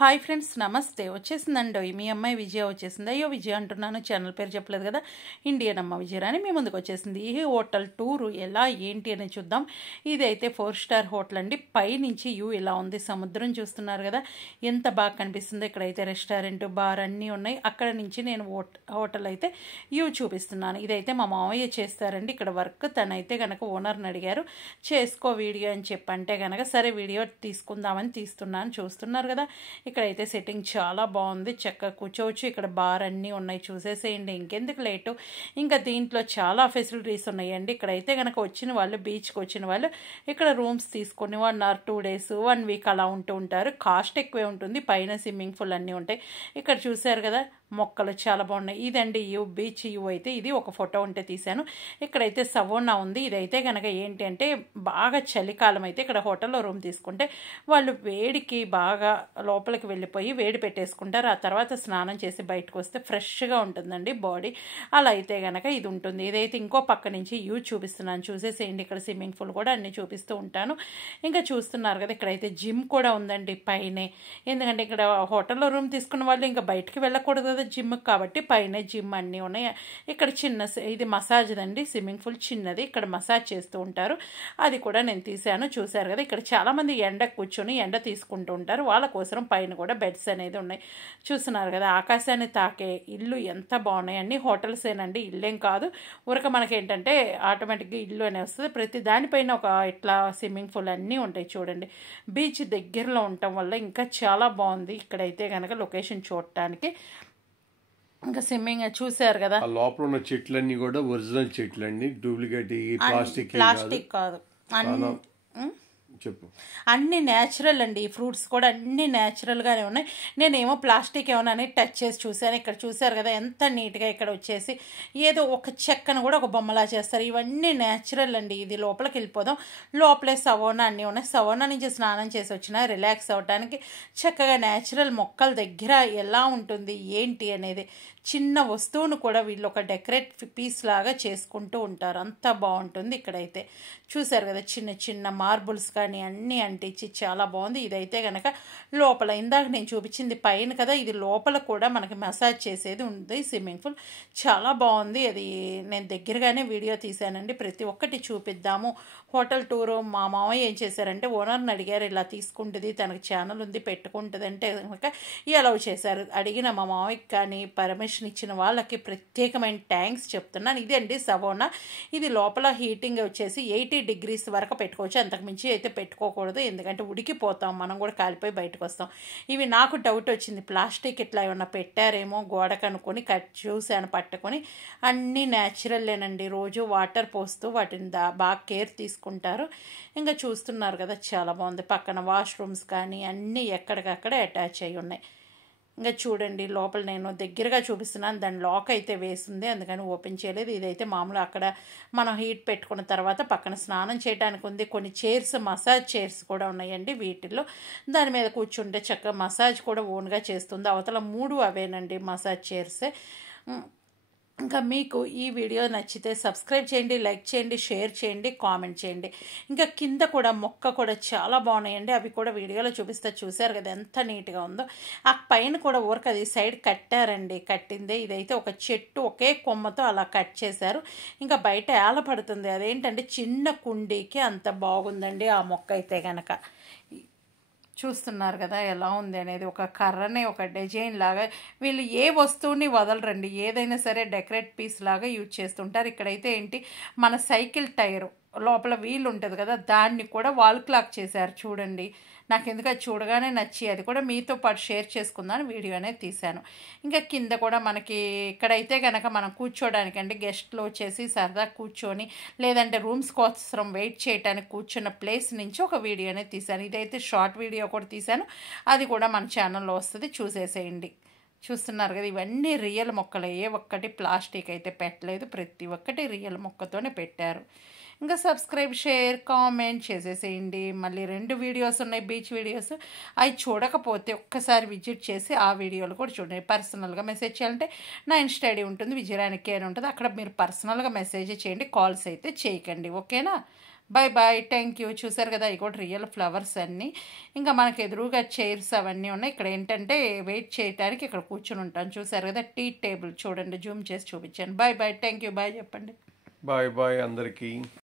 Hi friends, నమస్తే. వచ్చేసిందండి మీ అమ్మాయి విజయ వచ్చేసింది. అయ్యో విజయ అంటున్నాను, ఛానల్ పేరు చెప్పలేదు కదా. ఇండియన్ అమ్మ విజయరాని మీ ముందుకు వచ్చేసింది. ఈ హోటల్ టూరు ఎలా ఏంటి అని చూద్దాం. ఇదైతే 4 స్టార్ హోటల్ అండి. పైనుంచి వ్యూ ఇలా ఉంది, సముద్రం చూస్తున్నారు కదా ఎంత బాగా కనిపిస్తుందో. ఇక్కడైతే రెస్టారెంట్, బార్ అన్నీ ఉన్నాయి. అక్కడ నుంచి నేను హోటల్ అయితే వ్యూ చూపిస్తున్నాను. ఇదైతే మా మామయ్య చేస్తారండి ఇక్కడ వర్క్. తనైతే కనుక ఓనర్ని అడిగారు చేసుకో వీడియో అని చెప్పంటే కనుక సరే వీడియో తీసుకుందామని తీస్తున్నాను. చూస్తున్నారు కదా ఇక్కడైతే సెట్టింగ్ చాలా బాగుంది, చక్కగా కూర్చోవచ్చు. ఇక్కడ బార్ అన్నీ ఉన్నాయి, చూసేసేయండి. ఇంకెందుకు లేటు. ఇంకా దీంట్లో చాలా ఫెసిలిటీస్ ఉన్నాయండి. ఇక్కడైతే కనుక వచ్చిన వాళ్ళు, బీచ్కి వచ్చిన వాళ్ళు ఇక్కడ రూమ్స్ తీసుకొని 1 or 2 days 1 week అలా ఉంటూ ఉంటారు. కాస్ట్ ఎక్కువే ఉంటుంది. పైన స్విమ్మింగ్ పూల్ అన్నీ ఉంటాయి. ఇక్కడ చూశారు కదా మొక్కలు చాలా బాగున్నాయి. ఇదండి బీచ్ వ్యూ. అయితే ఇది ఒక ఫోటో ఉంటే తీశాను. ఇక్కడైతే సవోనా ఉంది. ఇదైతే కనుక ఏంటి అంటే బాగా చలికాలం అయితే ఇక్కడ హోటల్లో రూమ్ తీసుకుంటే వాళ్ళు వేడికి బాగా లోపలికి వెళ్ళిపోయి వేడి పెట్టేసుకుంటారు. ఆ తర్వాత స్నానం చేసి బయటకు వస్తే ఫ్రెష్గా ఉంటుందండి బాడీ. అలా అయితే కనుక ఇది ఉంటుంది. ఇదైతే ఇంకో పక్క నుంచి వ్యూ చూపిస్తున్నాను, చూసేసేయండి. ఇక్కడ స్విమ్మింగ్ పూల్ కూడా అన్నీ చూపిస్తూ ఉంటాను. ఇంకా చూస్తున్నారు కదా ఇక్కడైతే జిమ్ కూడా ఉందండి పైనే. ఎందుకంటే ఇక్కడ హోటల్లో రూమ్ తీసుకున్న వాళ్ళు ఇంకా బయటికి వెళ్ళకూడదు జిమ్ కాబట్టి పైన జిమ్ అన్నీ ఉన్నాయి. ఇక్కడ చిన్న ఇది మసాజ్ అండి, స్విమ్మింగ్ పూల్ చిన్నది. ఇక్కడ మసాజ్ చేస్తూ ఉంటారు, అది కూడా నేను తీశాను. చూశారు కదా ఇక్కడ చాలామంది ఎండ కూర్చొని ఎండ తీసుకుంటూ ఉంటారు. వాళ్ళ కోసం పైన కూడా బెడ్స్ అనేది ఉన్నాయి. చూస్తున్నారు కదా ఆకాశాన్ని తాకే ఇల్లు ఎంత బాగున్నాయి. అన్ని హోటల్సేనండి, ఇల్లేం కాదు. ఊరక మనకేంటంటే ఆటోమేటిక్గా ఇల్లు అనే వస్తుంది. ప్రతి దానిపైన ఒక ఇట్లా స్విమ్మింగ్ పూల్ అన్నీ ఉంటాయి. చూడండి బీచ్ దగ్గరలో ఉండటం వల్ల ఇంకా చాలా బాగుంది. ఇక్కడైతే కనుక లొకేషన్ చూడటానికి. ఇంకా స్విమ్మింగ్ చూసారు కదా లోపల ఉన్న చెట్లన్నీ కూడా ఒరిజినల్ చెట్లు అండి, డూప్లికేట్ ప్లాస్టిక్ కాదు. చెప్పు అన్నీ న్యాచురల్ అండి. ఈ ఫ్రూట్స్ కూడా అన్నీ న్యాచురల్గానే ఉన్నాయి. నేనేమో ప్లాస్టిక్ ఏమన్నా అని టచ్ చేసి చూశాను. ఇక్కడ చూశారు కదా ఎంత నీట్గా. ఇక్కడ వచ్చేసి ఏదో ఒక చెక్కను కూడా ఒక బొమ్మలా చేస్తారు. ఇవన్నీ న్యాచురల్ అండి. ఇది లోపలికి వెళ్ళిపోదాం. లోపలే సవోనా అన్నీ ఉన్నాయి. సవోనా నుంచి స్నానం చేసి వచ్చిన రిలాక్స్ అవ్వడానికి చక్కగా న్యాచురల్ మొక్కల దగ్గర ఎలా ఉంటుంది ఏంటి అనేది చిన్న వస్తువును కూడా వీళ్ళు ఒక డెకరేట్ పీస్ లాగా చేసుకుంటూ ఉంటారు. అంత బాగుంటుంది. ఇక్కడైతే చూసారు కదా చిన్న చిన్న మార్బుల్స్ కానీ అన్నీ అంటించి చాలా బాగుంది. ఇదైతే కనుక లోపల ఇందాక నేను చూపించింది పైన కదా, ఇది లోపల కూడా మనకి మసాజ్ చేసేది ఉంది స్విమ్మింగ్ పూల్. చాలా బాగుంది. అది నేను దగ్గరగానే వీడియో తీశానండి. ప్రతి ఒక్కటి చూపిద్దాము. హోటల్ టూరు మా మామయ్య ఏం చేశారంటే ఓనర్ని అడిగారు ఇలా తీసుకుంటుంది, తనకు ఛానల్ ఉంది పెట్టుకుంటుంది అంటే కనుక అలౌ చేశారు. అడిగిన మా మామయ్యకి కానీ పర్మిషన్ ఇచ్చిన వాళ్ళకి ప్రత్యేకమైన థ్యాంక్స్ చెప్తున్నాను. ఇది అండి సవోనా. ఇది లోపల హీటింగ్ వచ్చేసి 80 degrees వరకు పెట్టుకోవచ్చు. అంతకుమించి అయితే పెట్టుకోకూడదు, ఎందుకంటే ఉడికిపోతాం, మనం కూడా కాలిపోయి బయటకు వస్తాం. ఇవి నాకు డౌట్ వచ్చింది, ప్లాస్టిక్ ఇట్లా ఏమన్నా పెట్టారేమో గోడకు అనుకొని చూశాను పట్టుకొని. అన్నీ న్యాచురల్లేనండి. రోజు వాటర్ పోస్తూ వాటిని బాగా కేర్ తీసుకుంటారు. ఇంకా చూస్తున్నారు కదా చాలా బాగుంది. పక్కన వాష్రూమ్స్ కానీ అన్నీ ఎక్కడికక్కడ అటాచ్ అయి ఉన్నాయి. ఇంకా చూడండి లోపల నేను దగ్గరగా చూపిస్తున్నాను. దాని లాక్ అయితే వేసింది, అందుకని ఓపెన్ చేయలేదు. ఇదైతే మామూలు అక్కడ మనం హీట్ పెట్టుకున్న తర్వాత పక్కన స్నానం చేయడానికి ఉంది. కొన్ని చైర్స్, మసాజ్ చైర్స్ కూడా ఉన్నాయండి. వీటిల్లో దాని మీద కూర్చుంటే చక్కగా మసాజ్ కూడా ఓన్గా చేస్తుంది. అవతల 3 అవేనండి మసాజ్ చైర్సే. ఇంకా మీకు ఈ వీడియో నచ్చితే సబ్స్క్రైబ్ చేయండి, లైక్ చేయండి, షేర్ చేయండి, కామెంట్ చేయండి. ఇంకా కింద కూడా మొక్క కూడా చాలా బాగున్నాయండి. అవి కూడా వీడియోలో చూపిస్తే చూశారు కదా ఎంత నీట్గా ఉందో. ఆ పైన కూడా ఊరికి అది సైడ్ కట్టారండి, కట్టిందే. ఇదైతే ఒక చెట్టు ఒకే కొమ్మతో అలా కట్ చేశారు. ఇంకా బయట ఏల పడుతుంది. అదేంటంటే చిన్న కుండీకి అంత బాగుందండి ఆ మొక్క అయితే కనుక. చూస్తున్నారు కదా ఎలా ఉంది అనేది. ఒక కర్రని ఒక డిజైన్ లాగా వీళ్ళు ఏ వస్తువుని వదలరండి, ఏదైనా సరే డెకరేట్ పీస్ లాగా యూజ్ చేస్తుంటారు. ఇక్కడైతే ఏంటి మన సైకిల్ టైరు లోపల వీల్ ఉంటుంది కదా, దాన్ని కూడా వాల్ క్లాక్ చేశారు. చూడండి నాకు ఎందుకు అది చూడగానే నచ్చి అది కూడా మీతో పాటు షేర్ చేసుకుందాను వీడియో అనేది తీశాను. ఇంకా కింద కూడా మనకి ఇక్కడైతే కనుక మనం కూర్చోడానికి అంటే గెస్ట్లు వచ్చేసి సరదా కూర్చొని లేదంటే రూమ్స్ కోసం వెయిట్ చేయడానికి కూర్చున్న ప్లేస్ నుంచి ఒక వీడియో అనేది తీశాను. ఇదైతే షార్ట్ వీడియో కూడా తీశాను, అది కూడా మన ఛానల్లో వస్తుంది, చూసేసేయండి. చూస్తున్నారు కదా ఇవన్నీ రియల్ మొక్కలు, ఏ ఒక్కటి ప్లాస్టిక్ అయితే పెట్టలేదు, ప్రతి ఒక్కటి రియల్ మొక్కతోనే పెట్టారు. ఇంకా సబ్స్క్రైబ్, షేర్, కామెంట్ చేసేసేయండి. మళ్ళీ 2 వీడియోస్ ఉన్నాయి బీచ్ వీడియోస్, అవి చూడకపోతే ఒక్కసారి విజిట్ చేసి ఆ వీడియోలు కూడా చూడండి. పర్సనల్గా మెసేజ్ చేయాలంటే నా ఇన్స్టా ఐడి ఉంటుంది, విజయరాణి కేర్ ఉంటుంది, అక్కడ మీరు పర్సనల్గా మెసేజ్ చేయండి, కాల్స్ అయితే చేయకండి. ఓకేనా? Bye bye. Thank you. చూసారు కదా ఇవి కూడా రియల్ ఫ్లవర్స్ అన్నీ. ఇంకా మనకు ఎదురుగా చైర్స్ అవన్నీ ఉన్నాయి. ఇక్కడ ఏంటంటే వెయిట్ చేయడానికి ఇక్కడ కూర్చొని ఉంటాను. చూసారు కదా టీ టేబుల్ చూడండి, జూమ్ చేసి చూపించాను. Bye bye. Thank you. Bye చెప్పండి. బాయ్ బాయ్ అందరికీ.